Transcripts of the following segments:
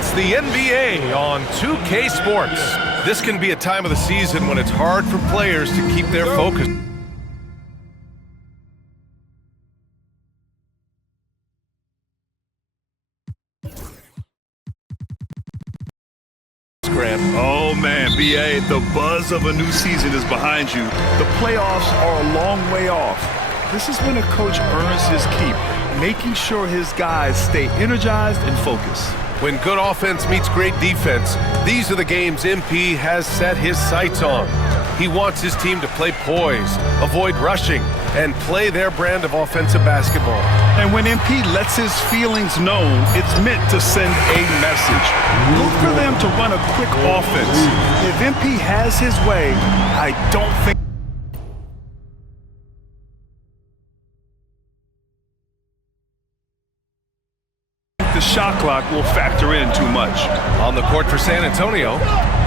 It's the NBA on 2K Sports. This can be a time of the season when it's hard for players to keep their focus. Oh man, BA, the buzz of a new season is behind you. The playoffs are a long way off. This is when a coach earns his keep, making sure his guys stay energized and focused. When good offense meets great defense, these are the games MP has set his sights on. He wants his team to play poised, avoid rushing, and play their brand of offensive basketball. And when MP lets his feelings known, it's meant to send a message. Look for them to run a quick offense. If MP has his way, I don't think the shot clock will factor in too much. On the court for San Antonio,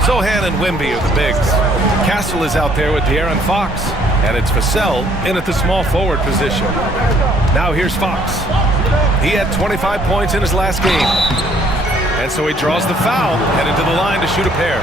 Sochan and Wemby are the bigs. Castle is out there with De'Aaron Fox, and it's Vassell in at the small forward position. Now here's Fox. He had 25 points in his last game, and so he draws the foul, headed to the line to shoot a pair.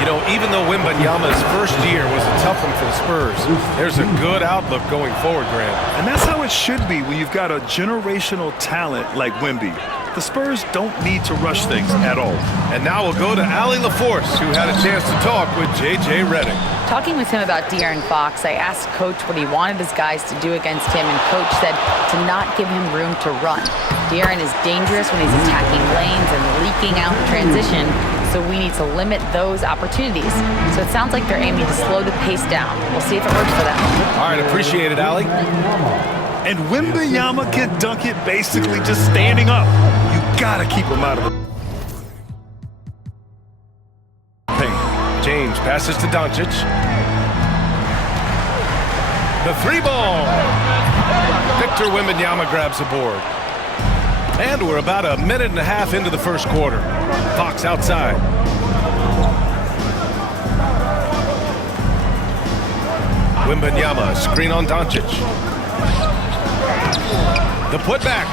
You know, even though Wembanyama's first year was a tough one for the Spurs, there's a good outlook going forward, Grant. And that's how it should be when you've got a generational talent like Wemby. The Spurs don't need to rush things at all. And now we'll go to Allie LaForce, who had a chance to talk with J.J. Redick. Talking with him about De'Aaron Fox, I asked Coach what he wanted his guys to do against him, and Coach said to not give him room to run. De'Aaron is dangerous when he's attacking lanes and leaking out in transition, so we need to limit those opportunities. So it sounds like they're aiming to slow the pace down. We'll see if it works for them. All right, appreciate it, Allie. And Wembanyama can dunk it basically just standing up. You gotta keep him out of the paint. James passes to Doncic. The three ball. Victor Wembanyama grabs the board. And we're about a minute and a half into the first quarter. Fox outside. Wembanyama, screen on Doncic. The putback.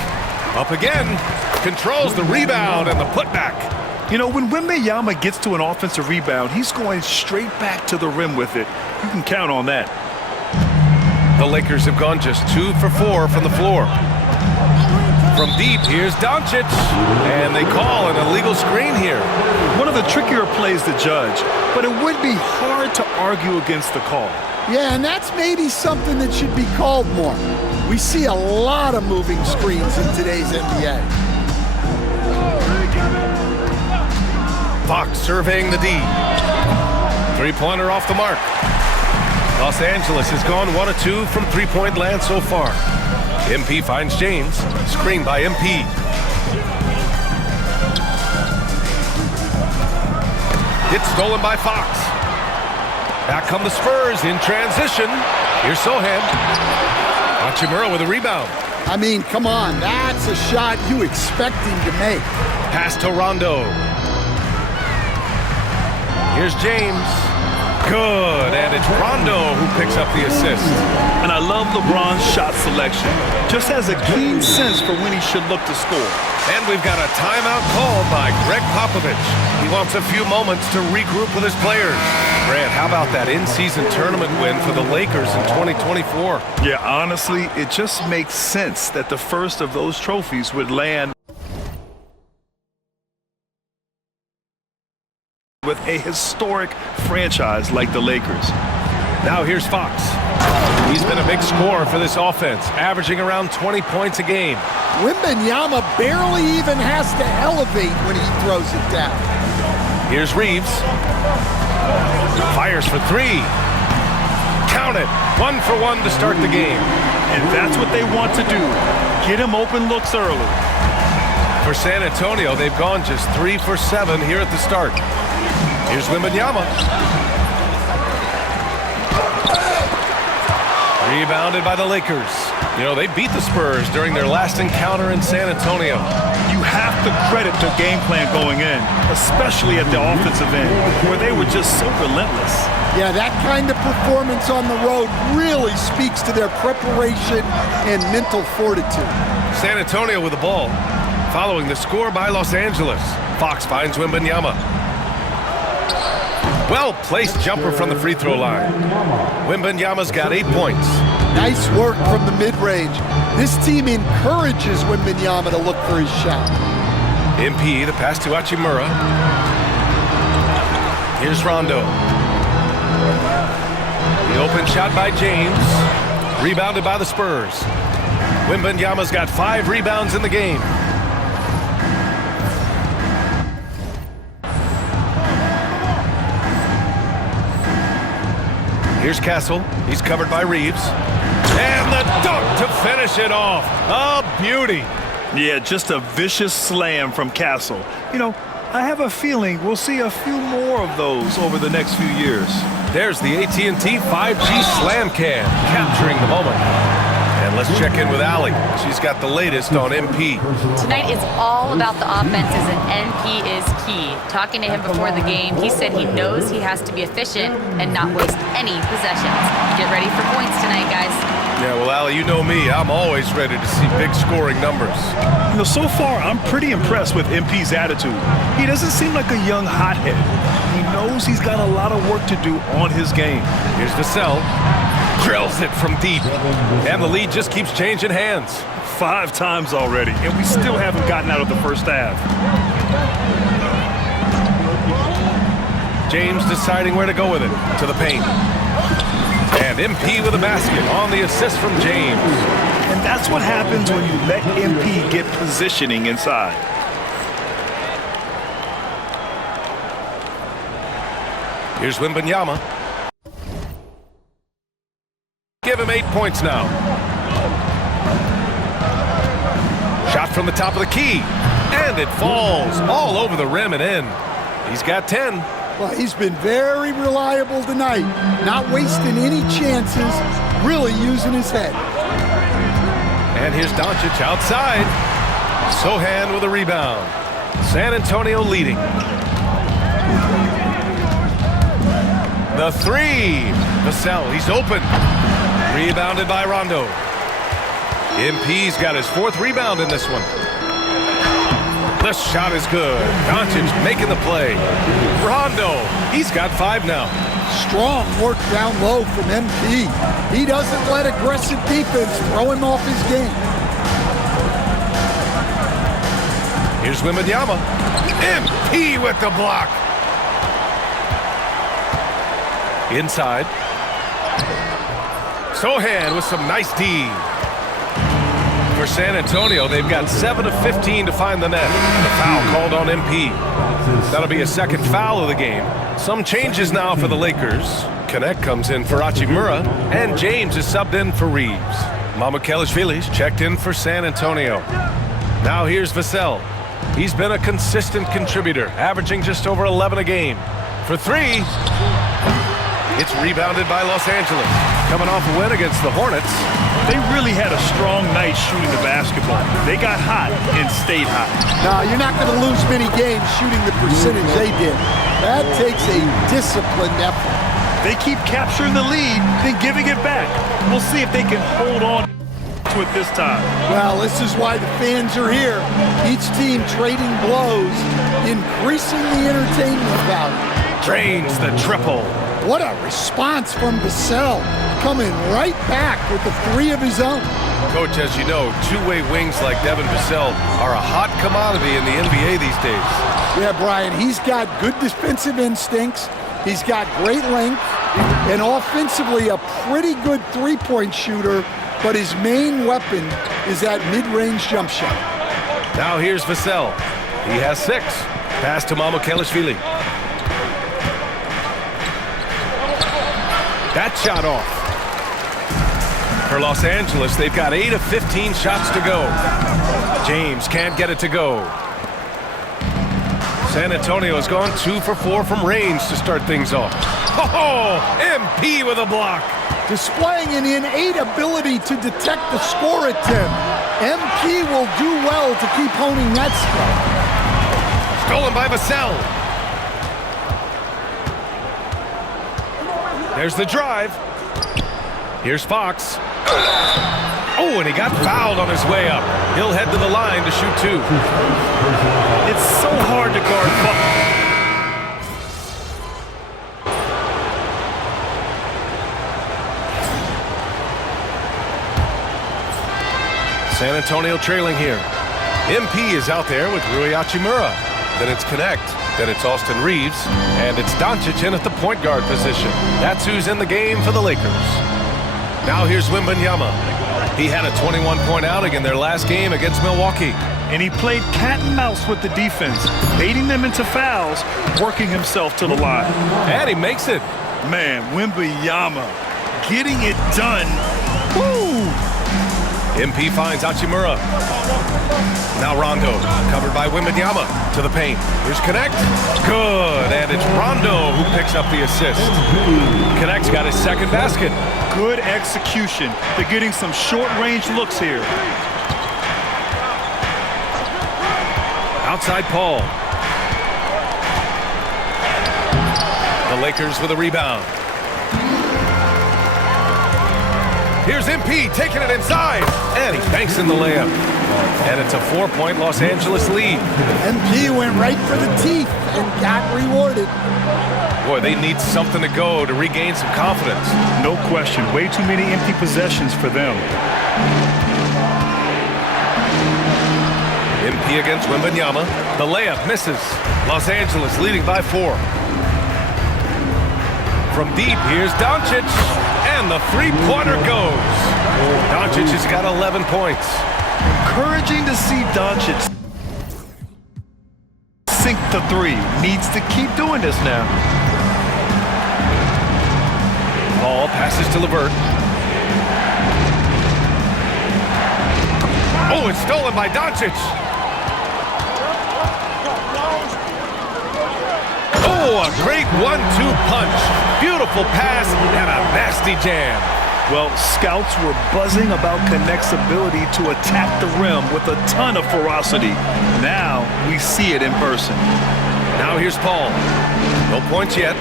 Up again. Controls the rebound and the putback. You know, when Wembanyama gets to an offensive rebound, he's going straight back to the rim with it. You can count on that. The Lakers have gone just 2 for 4 from the floor. From deep, here's Doncic. And they call an illegal screen here. One of the trickier plays to judge, but it would be hard to argue against the call. Yeah, and that's maybe something that should be called more. We see a lot of moving screens in today's NBA. Fox surveying the D. Three-pointer off the mark. Los Angeles has gone 1 of 2 from three-point land so far. MP finds James. Screen by MP. It's stolen by Fox. Back come the Spurs in transition. Here's Sochan. Hachimura with a rebound. I mean, come on, that's a shot you expect him to make. Pass to Rondo. Here's James. Good, and it's Rondo who picks up the assist. And I love LeBron's shot selection. Just has a keen sense for when he should look to score. And we've got a timeout called by Greg Popovich. He wants a few moments to regroup with his players. Grant, how about that in-season tournament win for the Lakers in 2024? Yeah, honestly, it just makes sense that the first of those trophies would land with a historic franchise like the Lakers. Now here's Fox. He's been a big scorer for this offense, averaging around 20 points a game. Wembanyama barely even has to elevate when he throws it down. Here's Reeves. Fires for three. Count it. 1 for 1 to start the game. And that's what they want to do. Get him open looks early. For San Antonio, they've gone just 3 for 7 here at the start. Here's Wembanyama. Rebounded by the Lakers. You know, they beat the Spurs during their last encounter in San Antonio. You have to credit their game plan going in, especially at the offensive end, where they were just so relentless. Yeah, that kind of performance on the road really speaks to their preparation and mental fortitude. San Antonio with the ball. following the score by Los Angeles. Fox finds Wembanyama. Well-placed jumper from the free throw line. Wembanyama's got 8 points. Nice work from the mid-range. This team encourages Wembanyama to look for his shot. MP, the pass to Hachimura. Here's Rondo. The open shot by James. Rebounded by the Spurs. Wembanyama's got 5 rebounds in the game. Here's Castle. He's covered by Reeves. And the dunk to finish it off. A beauty. Yeah, just a vicious slam from Castle. You know, I have a feeling we'll see a few more of those over the next few years. There's the AT&T 5G Slam Cam, capturing the moment. And let's check in with Allie. She's got the latest on MP. Tonight is all about the offenses, and MP is key. Talking to him before the game, he said he knows he has to be efficient and not waste any possessions. Get ready for points tonight, guys. Yeah, well, Allie, you know me. I'm always ready to see big scoring numbers. You know, so far, I'm pretty impressed with MP's attitude. He doesn't seem like a young hothead. He knows he's got a lot of work to do on his game. Here's Vassell. Drills it from deep. And the lead just keeps changing hands. 5 times already, and we still haven't gotten out of the first half. James deciding where to go with it. To the paint. And MP with a basket on the assist from James. And that's what happens when you let MP get positioning inside. Here's Wembanyama. Give him 8 points now. Shot from the top of the key. And it falls all over the rim and in. He's got 10. Well, he's been very reliable tonight. Not wasting any chances, really using his head. And here's Doncic outside. Sohan with a rebound. San Antonio leading. The 3. Vassell, he's open. Rebounded by Rondo. MP's got his 4th rebound in this one. The shot is good. Doncic making the play. Rondo, he's got 5 now. Strong work down low from MP. He doesn't let aggressive defense throw him off his game. Here's Wembanyama. MP with the block. Inside. Sohan with some nice D. For San Antonio, they've got 7 of 15 to find the net. The foul called on MP. That'll be a 2nd foul of the game. Some changes now for the Lakers. Connect comes in for Hachimura, and James is subbed in for Reeves. Mamukelashvili's checked in for San Antonio. Now here's Vassell. He's been a consistent contributor, averaging just over 11 a game. For 3, it's rebounded by Los Angeles. Coming off a win against the Hornets. They really had a strong night shooting the basketball. They got hot and stayed hot. No, you're not going to lose many games shooting the percentage they did. That takes a disciplined effort. They keep capturing the lead, then giving it back. We'll see if they can hold on to it this time. Well, this is why the fans are here. Each team trading blows, increasing the entertainment value. Drains the triple. What a response from Vassell, coming right back with the 3 of his own. Coach, as you know, two-way wings like Devin Vassell are a hot commodity in the NBA these days. Yeah, Brian, he's got good defensive instincts. He's got great length, and offensively a pretty good three-point shooter, but his main weapon is that mid-range jump shot. Now here's Vassell. He has 6. Pass to Mamukelashvili. That shot off. For Los Angeles, they've got 8 of 15 shots to go. James can't get it to go. San Antonio has gone 2 for 4 from range to start things off. Oh, MP with a block. Displaying an innate ability to detect the score attempt. MP will do well to keep honing that skill. Stolen by Vassell. There's the drive. Here's Fox. Oh, and he got fouled on his way up. He'll head to the line to shoot 2. It's so hard to guard Buck. San Antonio trailing here. MP is out there with Rui Hachimura. Then it's Connect. Then it's Austin Reeves. And it's Doncic in at the point guard position. That's who's in the game for the Lakers. Now here's Wembanyama. He had a 21-point outing in their last game against Milwaukee. And he played cat and mouse with the defense, baiting them into fouls, working himself to the line. And he makes it. Man, Wembanyama getting it done. Woo! MP finds Hachimura. Now Rondo, covered by Wembanyama, to the paint. Here's Connect. Good, and it's Rondo who picks up the assist. Connect's got his second basket. Good execution. They're getting some short-range looks here. Outside Paul. The Lakers with a rebound. Here's MP taking it inside, and he banks in the layup. And it's a 4-point Los Angeles lead. MP went right for the teeth and got rewarded. Boy, they need something to go to regain some confidence. No question. Way too many empty possessions for them. MP against Wembanyama. The layup misses. Los Angeles leading by 4. From deep, here's Doncic. And the three-pointer goes. Doncic has got 11 points. Encouraging to see Doncic sink the 3. Needs to keep doing this now. Ball passes to LeVert. Oh, it's stolen by Doncic. Oh, a great 1-2 punch. Beautiful pass and a nasty jam. Well, scouts were buzzing about Connect's ability to attack the rim with a ton of ferocity. Now we see it in person. Now here's Paul. No points yet.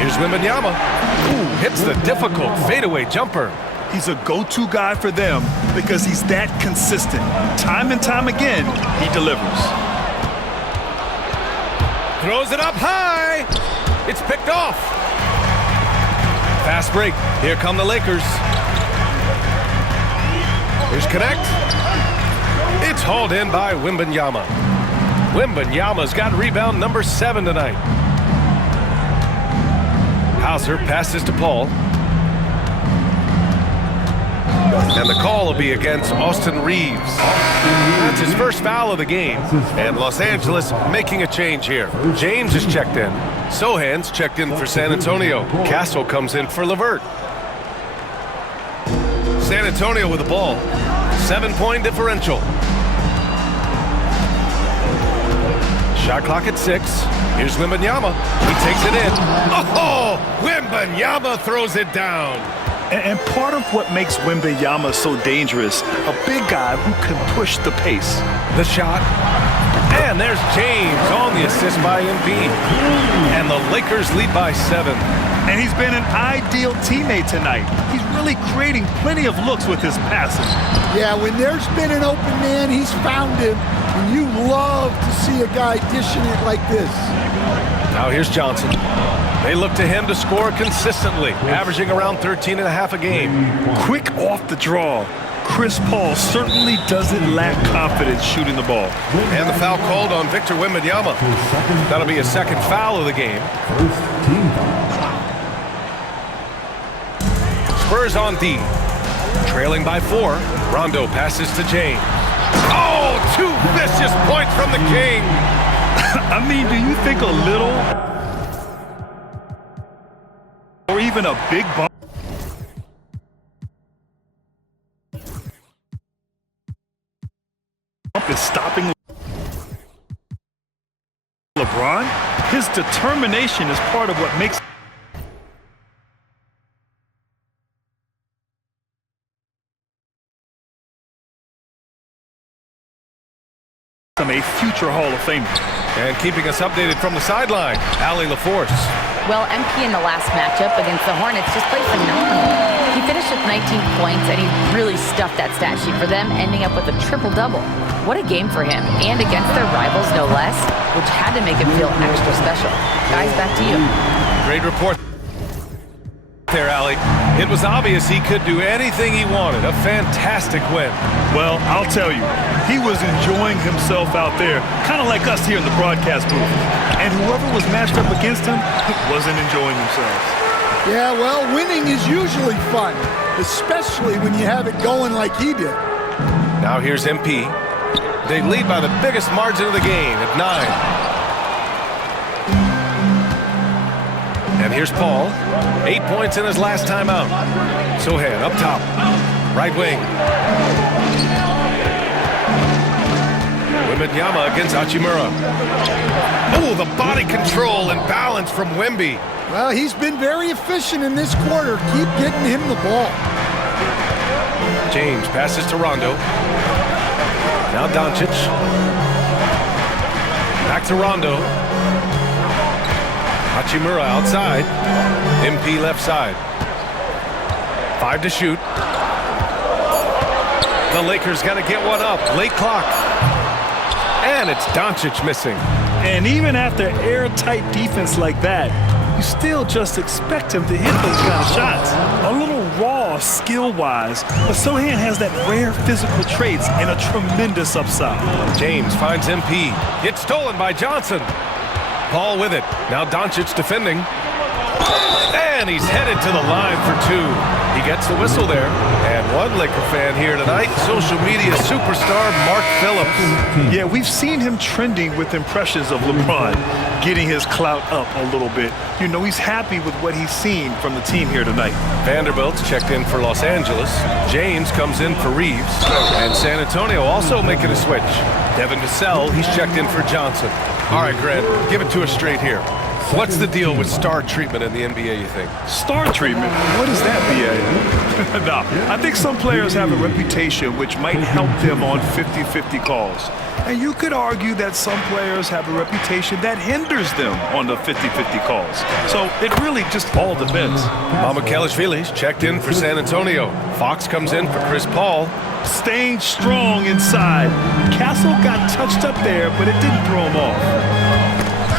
Here's Wembanyama. Ooh, hits the difficult fadeaway jumper. He's a go-to guy for them because he's that consistent. Time and time again, he delivers. Throws it up high. It's picked off. Fast break. Here come the Lakers. Here's Connect. It's hauled in by Wembanyama. Wembanyama's got rebound number 7 tonight. Hauser passes to Paul. And the call will be against Austin Reeves. That's his first foul of the game. And Los Angeles making a change here. James is checked in. Sohan's checked in for San Antonio. Castle comes in for LeVert. San Antonio with the ball. 7-point differential. Shot clock at 6. Here's Wembanyama. He takes it in. Oh, Wembanyama throws it down. And part of what makes Wembanyama so dangerous, a big guy who can push the pace. The shot. And there's James on the assist by MP. And the Lakers lead by 7. And he's been an ideal teammate tonight. He's really creating plenty of looks with his passing. Yeah, when there's been an open man, he's found him. And you love to see a guy dishing it like this. Now here's Johnson. They look to him to score consistently, averaging around 13.5 a game. Quick off the draw. Chris Paul certainly doesn't lack confidence shooting the ball. And the foul called on Victor Wembanyama. That'll be a second foul of the game. Spurs on D. Trailing by 4. Rondo passes to James. Oh, 2 vicious points from the King. I mean, do you think a little or even a big bump is stopping LeBron? His determination is part of what makes him a future Hall of Famer. And keeping us updated from the sideline, Allie LaForce. Well, MP in the last matchup against the Hornets just played phenomenal. He finished with 19 points, and he really stuffed that stat sheet for them, ending up with a triple-double. What a game for him, and against their rivals, no less, which had to make him feel extra special. Guys, back to you. Great report there, Allie. It was obvious he could do anything he wanted. A fantastic win. Well, I'll tell you, he was enjoying himself out there, kind of like us here in the broadcast booth. And whoever was matched up against him wasn't enjoying themselves. Yeah, well, winning is usually fun, especially when you have it going like he did. Now here's MP. They lead by the biggest margin of the game at 9. And here's Paul. 8 points in his last time out. Sochan up top. Right wing. Wembanyama against Hachimura. Oh, the body control and balance from Wemby. Well, he's been very efficient in this quarter. Keep getting him the ball. James passes to Rondo. Now Doncic. Back to Rondo. Hachimura outside. MP left side. 5 to shoot. The Lakers got to get one up. Late clock. And it's Doncic missing. And even after airtight defense like that, you still just expect him to hit those kind of shots. A little raw skill-wise, but Sochan has that rare physical traits and a tremendous upside. James finds MP. It's stolen by Johnson. Paul with it. Now Doncic defending. And he's headed to the line for 2. He gets the whistle there. And one Laker fan here tonight, social media superstar Mark Phillips. Yeah, we've seen him trending with impressions of LeBron, getting his clout up a little bit. You know, he's happy with what he's seen from the team here tonight. Vanderbilt's checked in for Los Angeles. James comes in for Reeves. And San Antonio also making a switch. Devin Vassell, he's checked in for Johnson. All right, Grant, give it to us straight here. What's the deal with star treatment in the NBA, you think? Star treatment? What is that, B.A.? No, I think some players have a reputation which might help them on 50-50 calls. And you could argue that some players have a reputation that hinders them on the 50-50 calls. So it really just all depends. Mamukelashvili's checked in for San Antonio. Fox comes in for Chris Paul. Staying strong inside. Castle got touched up there, but it didn't throw him off.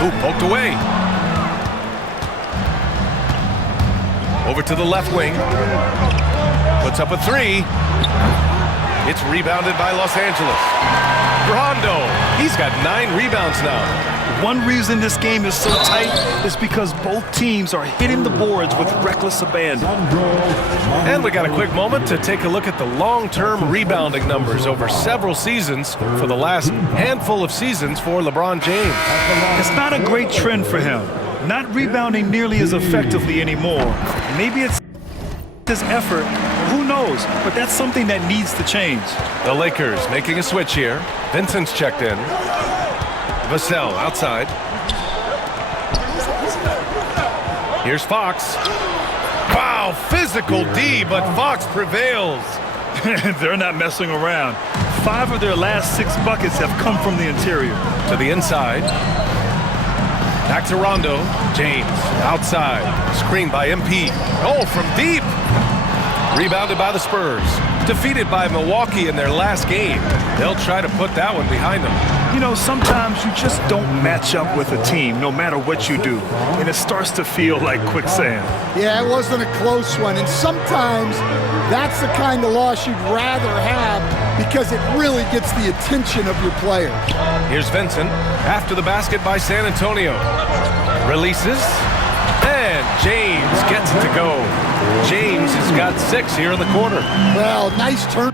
Ooh, poked away. Over to the left wing. Puts up a 3. It's rebounded by Los Angeles. Rondo, he's got 9 rebounds now. One reason this game is so tight is because both teams are hitting the boards with reckless abandon. And we got a quick moment to take a look at the long-term rebounding numbers over several seasons for the last handful of seasons for LeBron James. It's not a great trend for him. Not rebounding nearly as effectively anymore. Maybe it's his effort. Who knows? But that's something that needs to change. The Lakers making a switch here. Vincent's checked in. Vassell outside. Here's Fox. Wow, physical D, but Fox prevails. They're not messing around. 5 of their last 6 buckets have come from the interior. To the inside. Back to Rondo. James outside. Screened by MP. Oh, from deep. Rebounded by the Spurs. Defeated by Milwaukee in their last game. They'll try to put that one behind them. You know, sometimes you just don't match up with a team no matter what you do. And it starts to feel like quicksand. Yeah, it wasn't a close one. And sometimes that's the kind of loss you'd rather have because it really gets the attention of your players. Here's Vincent after the basket by San Antonio. Releases. And James gets it to go. James has got 6 here in the quarter. Well, nice turn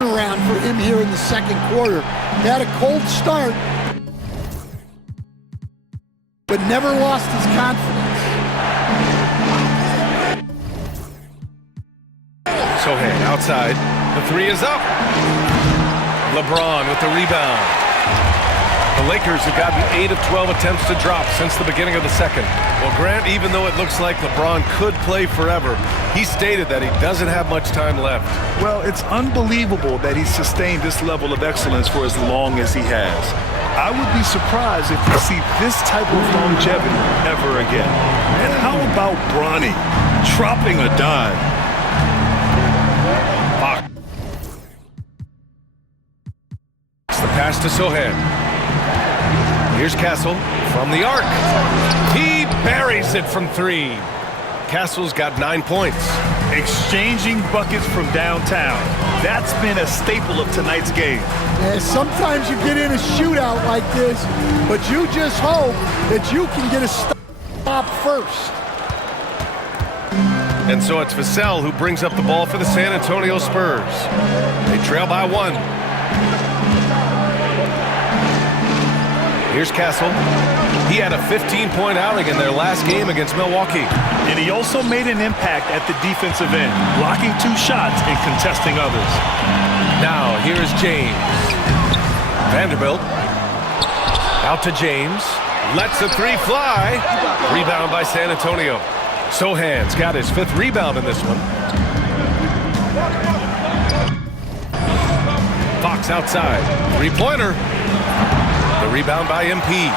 around for him here in the second quarter. He had a cold start, but never lost his confidence. Sochan outside. The 3 is up. LeBron with the rebound. The Lakers have gotten 8 of 12 attempts to drop since the beginning of the second. Well, Grant, even though it looks like LeBron could play forever, he stated that he doesn't have much time left. Well, it's unbelievable that he's sustained this level of excellence for as long as he has. I would be surprised if we see this type of longevity ever again. And how about Bronny dropping a dime? Fox. The pass to Sohan. Here's Castle from the arc. He buries it from 3. Castle's got 9 points. Exchanging buckets from downtown. That's been a staple of tonight's game. Yeah, sometimes you get in a shootout like this, but you just hope that you can get a stop first. And so it's Vassell who brings up the ball for the San Antonio Spurs. They trail by 1. Here's Castle. He had a 15-point outing in their last game against Milwaukee. And he also made an impact at the defensive end, blocking 2 shots and contesting others. Now, here's James. Vanderbilt. Out to James. Lets the 3 fly. Rebound by San Antonio. Sohan's got his 5th rebound in this one. Fox outside. 3-pointer. The rebound by MP.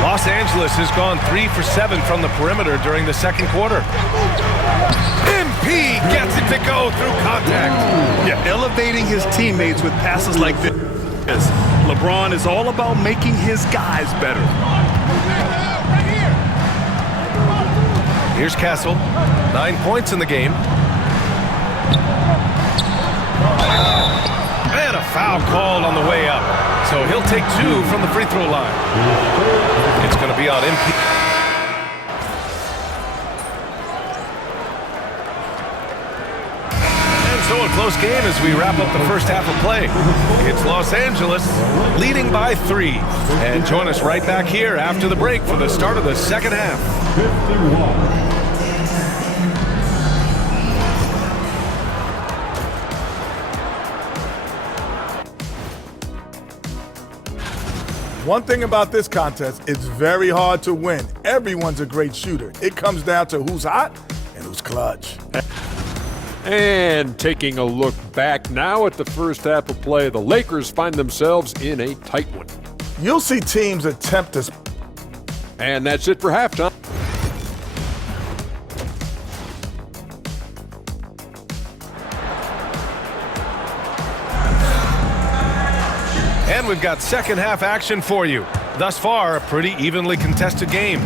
Los Angeles has gone 3 for 7 from the perimeter during the second quarter. MP gets it to go through contact. Yeah, elevating his teammates with passes like this. LeBron is all about making his guys better. Here's Castle. 9 points in the game. And a foul called on the way up. So he'll take 2 from the free throw line. It's going to be on MP. And so a close game as we wrap up the first half of play. It's Los Angeles leading by 3. And join us right back here after the break for the start of the second half. 51. One thing about this contest, it's very hard to win. Everyone's a great shooter. It comes down to who's hot and who's clutch. And taking a look back now at the first half of play, the Lakers find themselves in a tight one. You'll see teams attempt to... And that's it for halftime. And we've got second half action for you. Thus far, a pretty evenly contested game.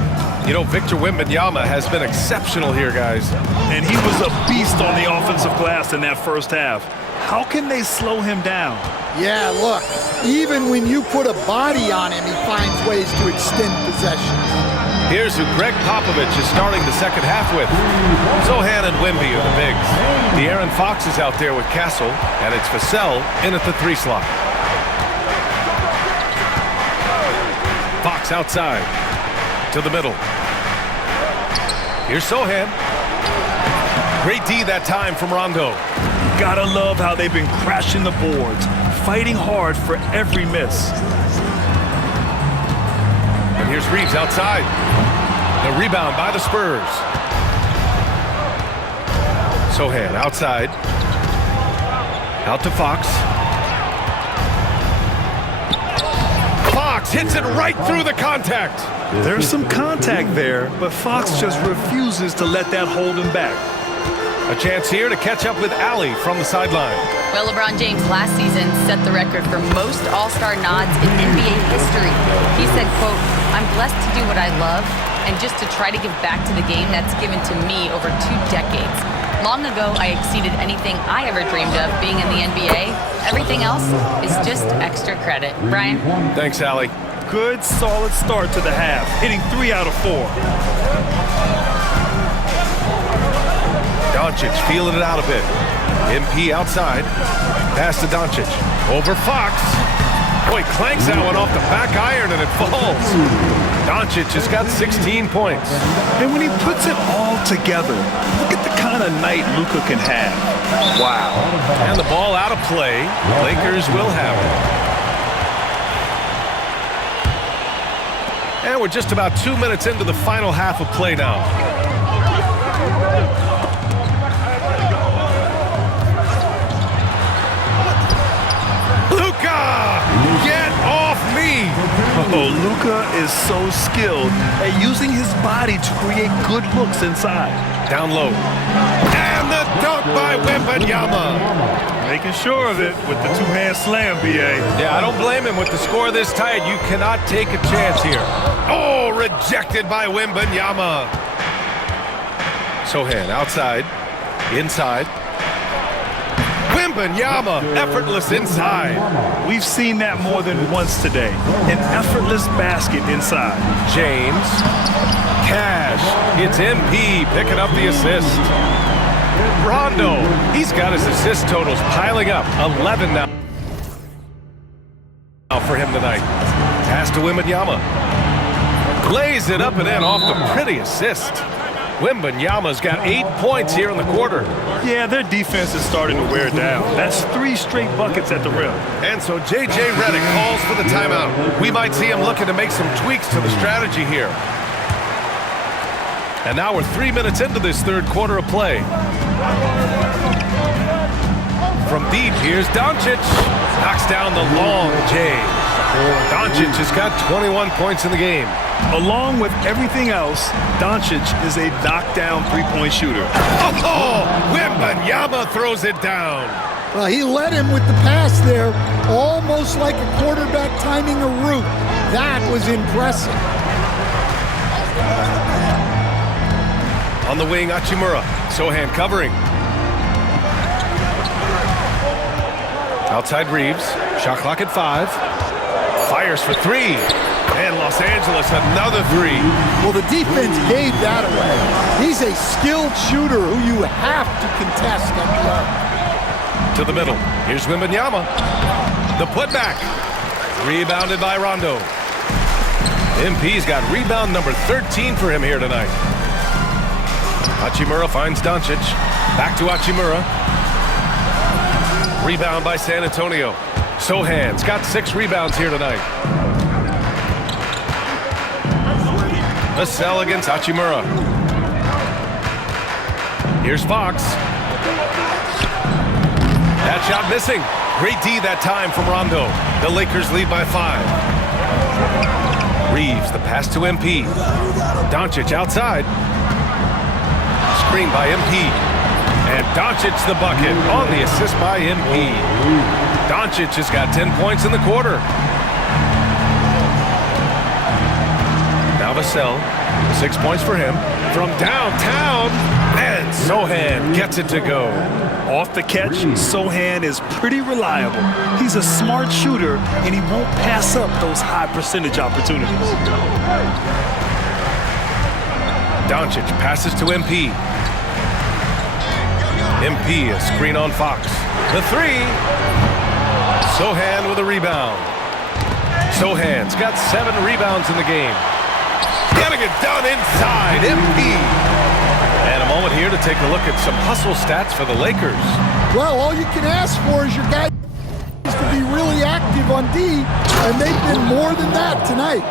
You know, Victor Wembanyama has been exceptional here, guys. And he was a beast on the offensive glass in that first half. How can they slow him down? Yeah, look, even when you put a body on him, he finds ways to extend possession. Here's who Greg Popovich is starting the second half with. Sohan and Wemby are the bigs. De'Aaron Fox is out there with Castle, and it's Vassell in at the 3 slot. Fox outside to the middle. Here's Sohan. Great D that time from Rondo. Gotta love how they've been crashing the boards, fighting hard for every miss. And here's Reeves outside. The rebound by the Spurs. Sohan outside. Out to Fox. Fox hits it right through the contact. There's some contact there, but Fox just refuses to let that hold him back. A chance here to catch up with Allie from the sideline. Well, LeBron James last season set the record for most All-Star nods in NBA history. He said, quote, "I'm blessed to do what I love and just to try to give back to the game that's given to me over 2 decades. Long ago, I exceeded anything I ever dreamed of being in the NBA. Everything else is just extra credit." Brian? Thanks, Allie. Good, solid start to the half, hitting 3 out of 4. Doncic feeling it out a bit. MP outside. Pass to Doncic. Over Fox. Boy, clanks that one off the back iron and it falls. Doncic has got 16 points. And when he puts it all together, look at the kind of night Luka can have. Wow. And the ball out of play. Lakers will have it. And we're just about 2 minutes into the final half of play now. Luka! Get off me! Oh, Luka is so skilled at using his body to create good looks inside. Down low. And the dunk by Wembanyama. Making sure of it with the two-hand slam, B.A. Yeah, I don't blame him. With the score this tight, you cannot take a chance here. Oh, rejected by Wembanyama. Sohan outside, inside. Wembanyama, effortless inside. We've seen that more than once today. An effortless basket inside. James. Cash. It's MP picking up the assist. Rondo. He's got his assist totals piling up. 11 now for him tonight. Pass to Wembanyama. Lays it up and in off the pretty assist. Wembanyama's got 8 points here in the quarter. Yeah, their defense is starting to wear down. That's 3 straight buckets at the rim. And so J.J. Redick calls for the timeout. We might see him looking to make some tweaks to the strategy here. And now we're 3 minutes into this third quarter of play. From deep, here's Doncic. Knocks down the long J. Doncic has got 21 points in the game. Along with everything else, Doncic is a knockdown three-point shooter. Oh, Wembanyama throws it down. Well, he led him with the pass there, almost like a quarterback timing a route. That was impressive. On the wing, Hachimura. Sohan covering. Outside Reeves. Shot clock at 5. Fires for 3. And Los Angeles, another 3. Well, the defense gave that away. He's a skilled shooter who you have to contest at the arc. To the middle. Here's Wembanyama. The putback. Rebounded by Rondo. MP's got rebound number 13 for him here tonight. Hachimura finds Doncic. Back to Hachimura. Rebound by San Antonio. Sohan's got 6 rebounds here tonight. Vassell against Hachimura. Here's Fox. That shot missing. Great D that time from Rondo. The Lakers lead by 5. Reeves, the pass to MP. Doncic outside. Screen by MP. And Doncic the bucket on the assist by MP. Doncic has got 10 points in the quarter. Now Vassell, 6 points for him. From downtown, and Sohan gets it to go. Off the catch, Sohan is pretty reliable. He's a smart shooter, and he won't pass up those high percentage opportunities. Doncic passes to MP. MP, a screen on Fox. The 3. Sohan with a rebound. Sohan's got 7 rebounds in the game. Getting it done inside, MP. And a moment here to take a look at some hustle stats for the Lakers. Well, all you can ask for is your guys to be really active on D, and they've been more than that tonight.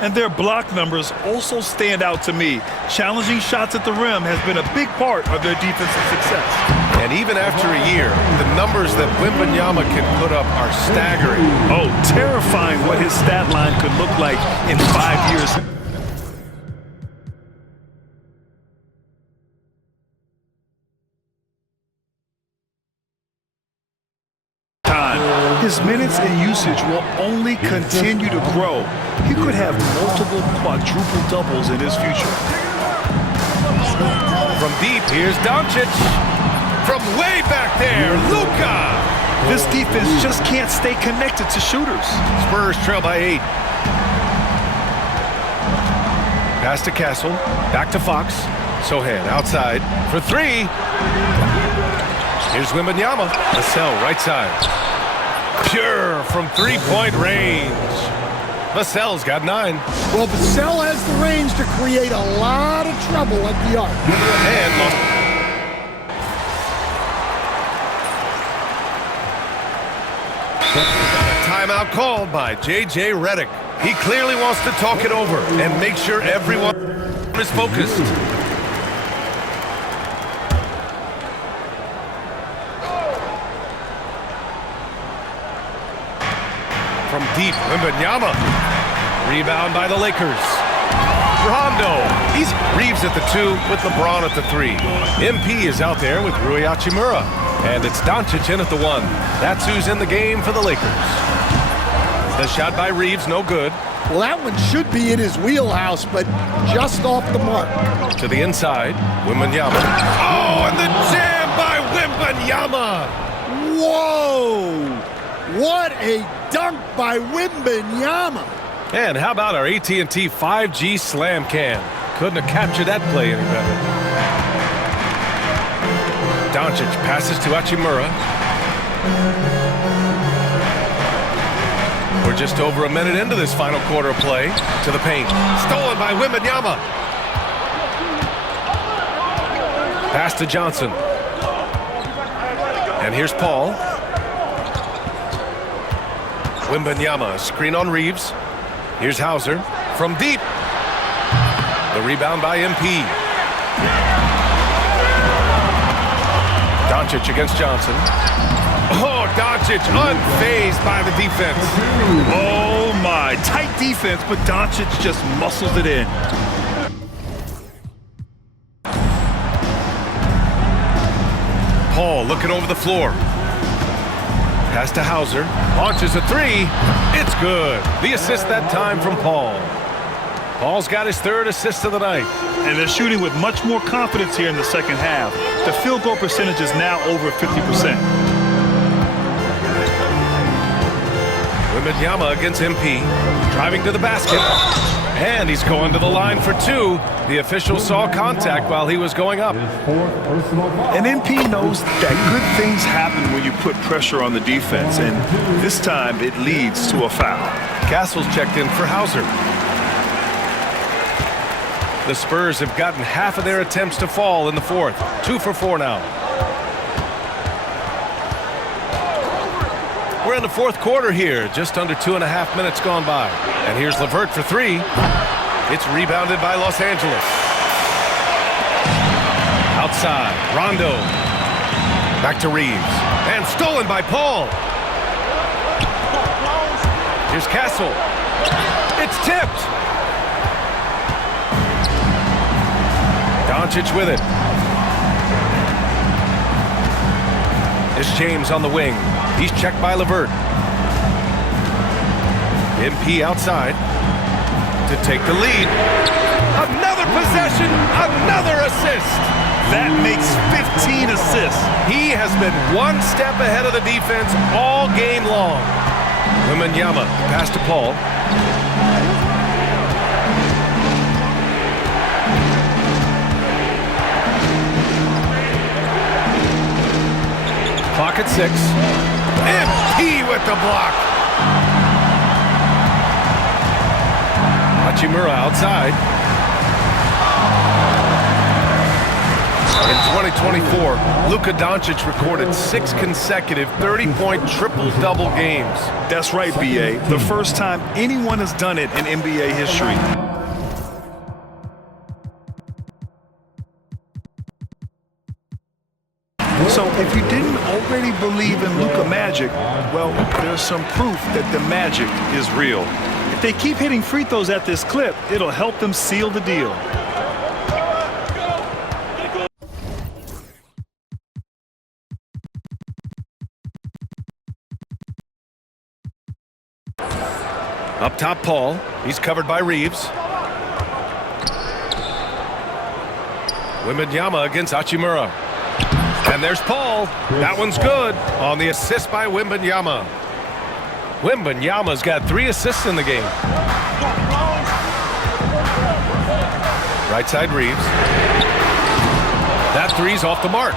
And their block numbers also stand out to me. Challenging shots at the rim has been a big part of their defensive success. And even after a year, the numbers that Wembanyama can put up are staggering. Oh, terrifying what his stat line could look like in 5 years. His minutes and usage will only continue to grow. He could have multiple quadruple doubles in his future. From deep, here's Doncic. From way back there, Luka. This defense just can't stay connected to shooters. Spurs trail by 8. Pass to Castle, back to Fox. Sohan outside for 3. Here's Wembanyama. Vassell right side. Pure from 3-point range. Vassell's got 9. Well, Vassell has the range to create a lot of trouble at the arc. And timeout called by J.J. Redick. He clearly wants to talk it over and make sure everyone is focused. From deep, Wembanyama. Rebound by the Lakers. Rondo. He's Reeves at the 2 with LeBron at the 3. MP is out there with Rui Hachimura. And it's Doncic in at the 1. That's who's in the game for the Lakers. The shot by Reeves, no good. Well, that one should be in his wheelhouse, but just off the mark. To the inside, Wembanyama. Oh, and the jam by Wembanyama! Whoa! What a dunk by Wembanyama! And how about our AT&T 5G slam cam? Couldn't have captured that play any better. Doncic passes to Hachimura. We're just over a minute into this final quarter of play. To the paint. Stolen by Wembanyama. Pass to Johnson. And here's Paul. Wembanyama, screen on Reeves. Here's Hauser from deep. The rebound by MP. Doncic against Johnson. Oh, Doncic unfazed by the defense. Oh, my. Tight defense, but Doncic just muscles it in. Paul looking over the floor. Pass to Hauser. Launches a 3. It's good. The assist that time from Paul. Paul's got his 3rd assist of the night. And they're shooting with much more confidence here in the second half. The field goal percentage is now over 50%. Wembanyama against MP. Driving to the basket. And he's going to the line for 2. The official saw contact while he was going up. And MP knows that good things happen when you put pressure on the defense, and this time it leads to a foul. Castle's checked in for Hauser. The Spurs have gotten half of their attempts to fall in the 4th. 2 for 4 now. We're in the 4th quarter here. Just under 2.5 minutes gone by. And here's LeVert for 3. It's rebounded by Los Angeles. Outside, Rondo. Back to Reeves. And stolen by Paul. Here's Castle. It's tipped. Doncic with it. It's James on the wing. He's checked by LeVert. MP outside to take the lead. Another possession, another assist. That makes 15 assists. He has been one step ahead of the defense all game long. Wembanyama, pass to Paul. Clock at 6. MP with the block. Hachimura outside. In 2024, Luka Doncic recorded 6 consecutive 30-point triple-double games. That's right, B.A. The first time anyone has done it in NBA history. So if you didn't already believe in Luka Magic, well, there's some proof that the magic is real. If they keep hitting free throws at this clip, it'll help them seal the deal. Up top, Paul. He's covered by Reeves. Wembanyama against Hachimura. And there's Paul. That one's good on the assist by Wembanyama. Wembanyama's got 3 assists in the game. Right side, Reeves. That 3's off the mark.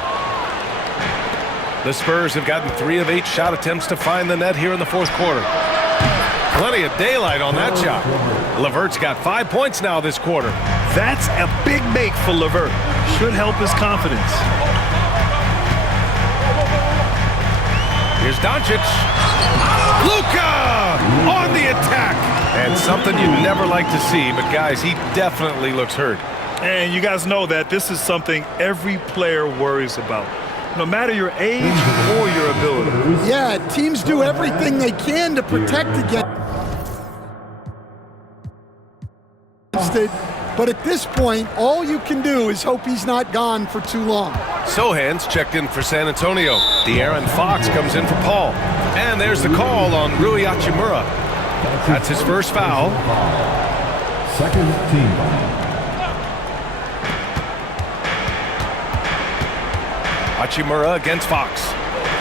The Spurs have gotten 3 of 8 shot attempts to find the net here in the 4th quarter. Plenty of daylight on that shot. LeVert's got 5 points now this quarter. That's a big make for LeVert. Should help his confidence. Here's Doncic. Luka on the attack. And something you'd never like to see, but guys, he definitely looks hurt. And you guys know that this is something every player worries about, no matter your age or your ability. Yeah, teams do everything they can to protect against it. But at this point, all you can do is hope he's not gone for too long. Sohan's checked in for San Antonio. De'Aaron Fox comes in for Paul. And there's the call on Rui Hachimura. That's his first foul. Second team. Hachimura against Fox.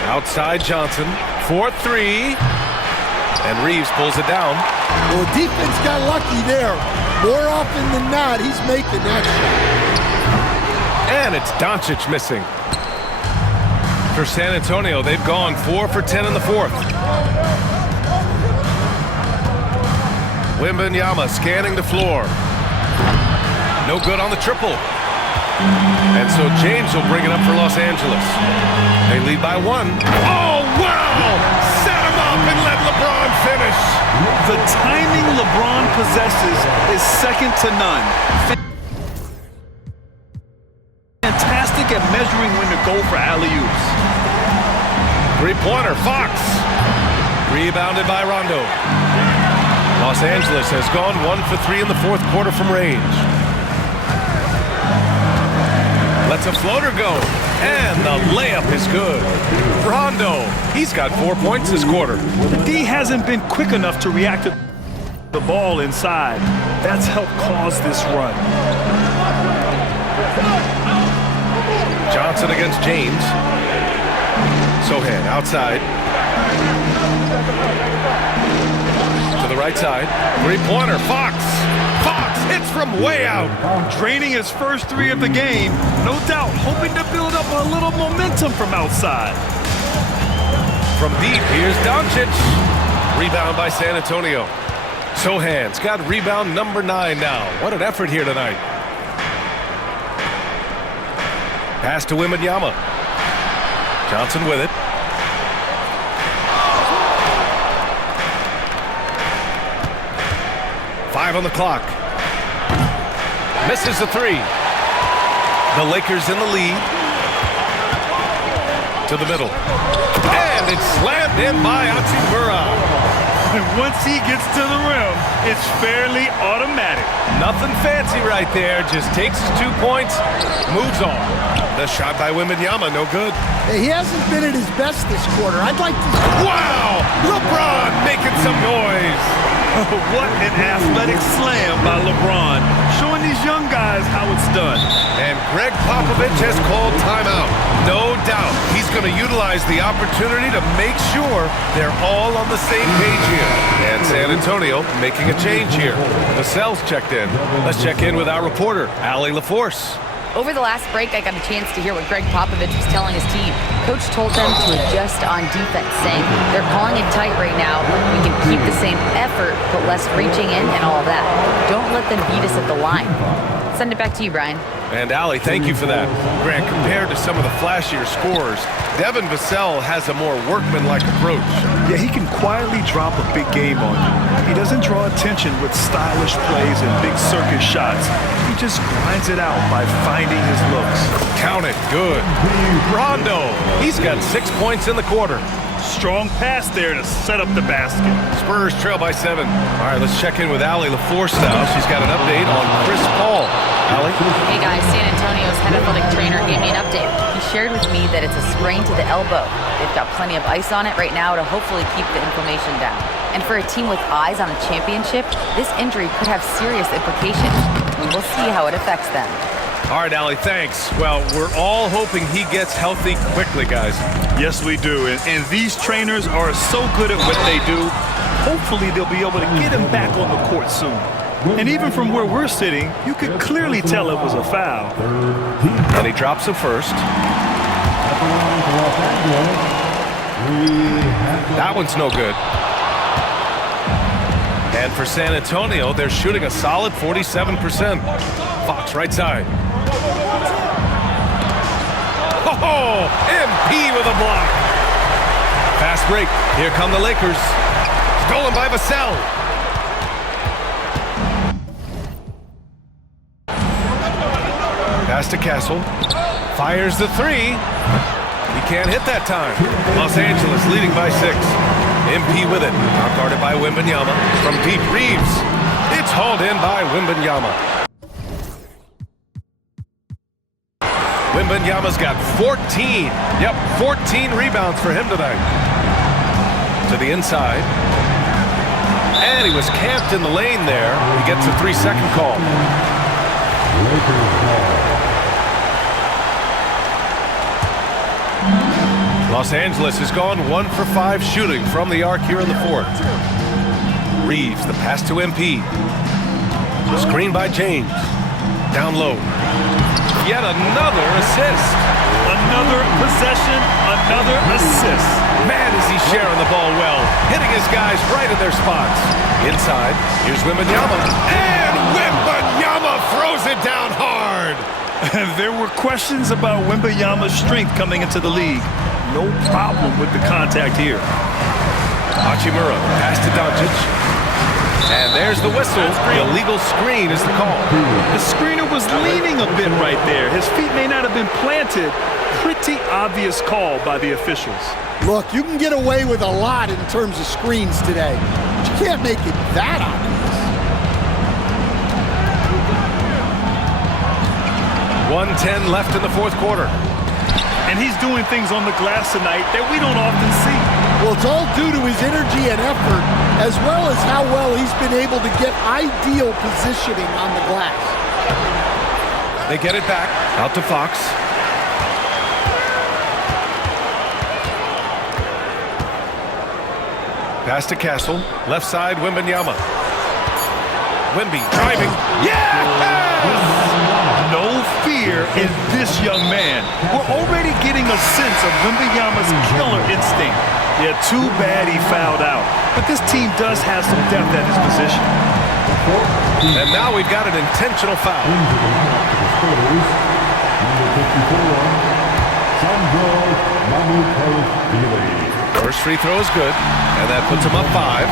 Outside Johnson. 4-3. And Reeves pulls it down. Well, defense got lucky there. More often than not, he's making that shot. And it's Doncic missing. For San Antonio, they've gone 4 for 10 in the fourth. Wembanyama scanning the floor. No good on the triple. And so James will bring it up for Los Angeles. They lead by 1. Oh, wow! Set him up and let LeBron finish. The timing LeBron possesses is second to none. Fantastic at measuring when to go for alley-oops. Three-pointer, Fox. Rebounded by Rondo. Los Angeles has gone 1 for 3 in the fourth quarter from range. Lets a floater go, and the layup is good. Rondo, he's got 4 points this quarter. The D hasn't been quick enough to react to the ball inside. That's helped cause this run. Johnson against James. Sohan outside. To the right side. Three-pointer, Fox. Fox hits from way out. Draining his first 3 of the game, no doubt hoping to build up a little momentum from outside. From deep, here's Doncic. Rebound by San Antonio. Sohan's got rebound number 9 now. What an effort here tonight. Pass to Wembanyama. Johnson with it. Five on the clock. Misses the 3. The Lakers in the lead. To the middle. And it's slammed in by Hachimura. And once he gets to the rim, it's fairly automatic. Nothing fancy right there. Just takes his 2 points, moves on. The shot by Wembanyama, no good. Hey, he hasn't been at his best this quarter. I'd like to... Wow! LeBron making some noise. What an athletic slam by LeBron, showing these young guys how it's done. And Greg Popovich has called timeout. No doubt he's going to utilize the opportunity to make sure they're all on the same page here. And San Antonio making a change here. Vassell's checked in. Let's check in with our reporter, Allie LaForce. Over the last break, I got a chance to hear what Greg Popovich was telling his team. Coach told them to adjust on defense, saying they're calling it tight right now. We can keep the same effort, but less reaching in and all that. Don't let them beat us at the line. Send it back to you, Brian. And Allie, thank you for that. Grant, compared to some of the flashier scorers, Devin Vassell has a more workmanlike approach. Yeah, he can quietly drop a big game on you. He doesn't draw attention with stylish plays and big circus shots. He just grinds it out by finding his looks. Count it, good. Rondo, he's got 6 points in the quarter. Strong pass there to set up the basket. Spurs trail by 7. All right, let's check in with Allie LaForce now. She's got an update on Chris Paul. Allie? Hey guys, San Antonio's head athletic trainer gave me an update. He shared with me that it's a sprain to the elbow. They've got plenty of ice on it right now to hopefully keep the inflammation down. And for a team with eyes on a championship, this injury could have serious implications. We will see how it affects them. All right, Allie, thanks. Well, we're all hoping he gets healthy quickly, guys. Yes, we do. And these trainers are so good at what they do. Hopefully, they'll be able to get him back on the court soon. And even from where we're sitting, you could clearly tell it was a foul. And he drops it first. That one's no good. And for San Antonio, they're shooting a solid 47%. Fox right side. Oh, MP with a block. Fast break. Here come the Lakers. Stolen by Vassell. Pass to Castle. Fires the three. He can't hit that time. Los Angeles leading by 6. MP with it. Now guarded by Wembanyama. From deep, Reeves. It's hauled in by Wembanyama. Wembanyama's got 14. Yep, 14 rebounds for him tonight. To the inside. And he was camped in the lane there. He gets a 3-second call. Los Angeles has gone 1 for 5 shooting from the arc here in the fourth. Reeves, the pass to MP. Screen by James. Down low. Yet another assist. Another possession, another assist. Man, is he sharing the ball well. Hitting his guys right in their spots. Inside, here's Wembanyama. And Wembanyama throws it down hard. There were questions about Wembanyama's strength coming into the league. No problem with the contact here. Hachimura, pass to Doncic. And there's the whistle. The illegal screen is the call. The screener was leaning a bit right there. His feet may not have been planted. Pretty obvious call by the officials. Look, you can get away with a lot in terms of screens today, but you can't make it that obvious. 1:10 left in the fourth quarter. And he's doing things on the glass tonight that we don't often see. Well, it's all due to his energy and effort, as well as how well he's been able to get ideal positioning on the glass. They get it back. Out to Fox. Pass to Castle. Left side, Wembanyama. Wemby driving. Yes! No fear in this young man. We're already getting a sense of Wembanyama's killer instinct. Yeah, too bad he fouled out. But this team does have some depth at his position. And now we've got an intentional foul. First free throw is good, and that puts him up 5.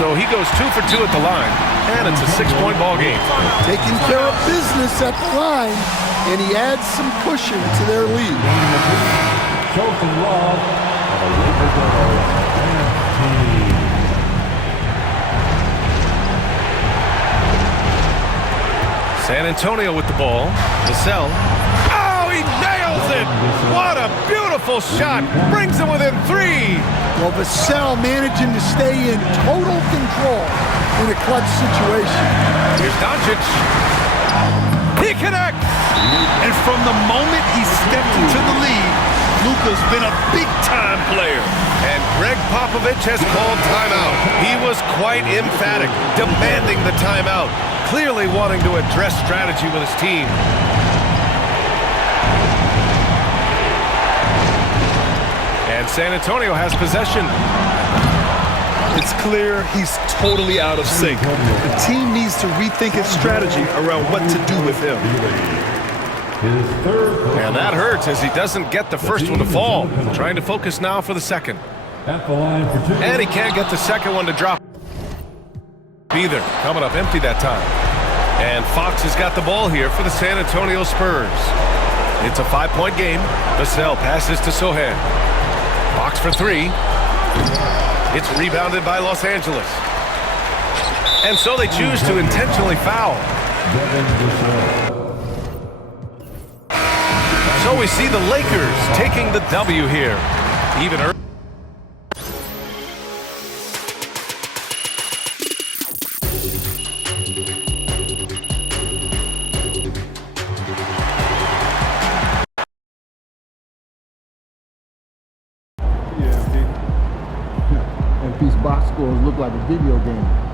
So he goes 2 for 2 at the line, and it's a 6-point ball game. Taking care of business at the line, and he adds some cushion to their lead. San Antonio with the ball. Vassell. Oh, he nails it! What a beautiful shot! Brings him within 3. Well, Vassell managing to stay in total control in a clutch situation. Here's Doncic. He connects! And from the moment he stepped into the league, Luka's been a big-time player. And Greg Popovich has called timeout. He was quite emphatic, demanding the timeout, clearly wanting to address strategy with his team. And San Antonio has possession. It's clear he's totally out of sync. The team needs to rethink its strategy around what to do with him. And that hurts as he doesn't get the first one to fall. Trying to focus now for the second. And he can't get the second one to drop either. Coming up empty that time. And Fox has got the ball here for the San Antonio Spurs. It's a 5-point game. Vassell passes to Sohan. Fox for 3. It's rebounded by Los Angeles. And so they choose to intentionally foul. So we see the Lakers taking the W here. Even early. MP's box scores look like a video game.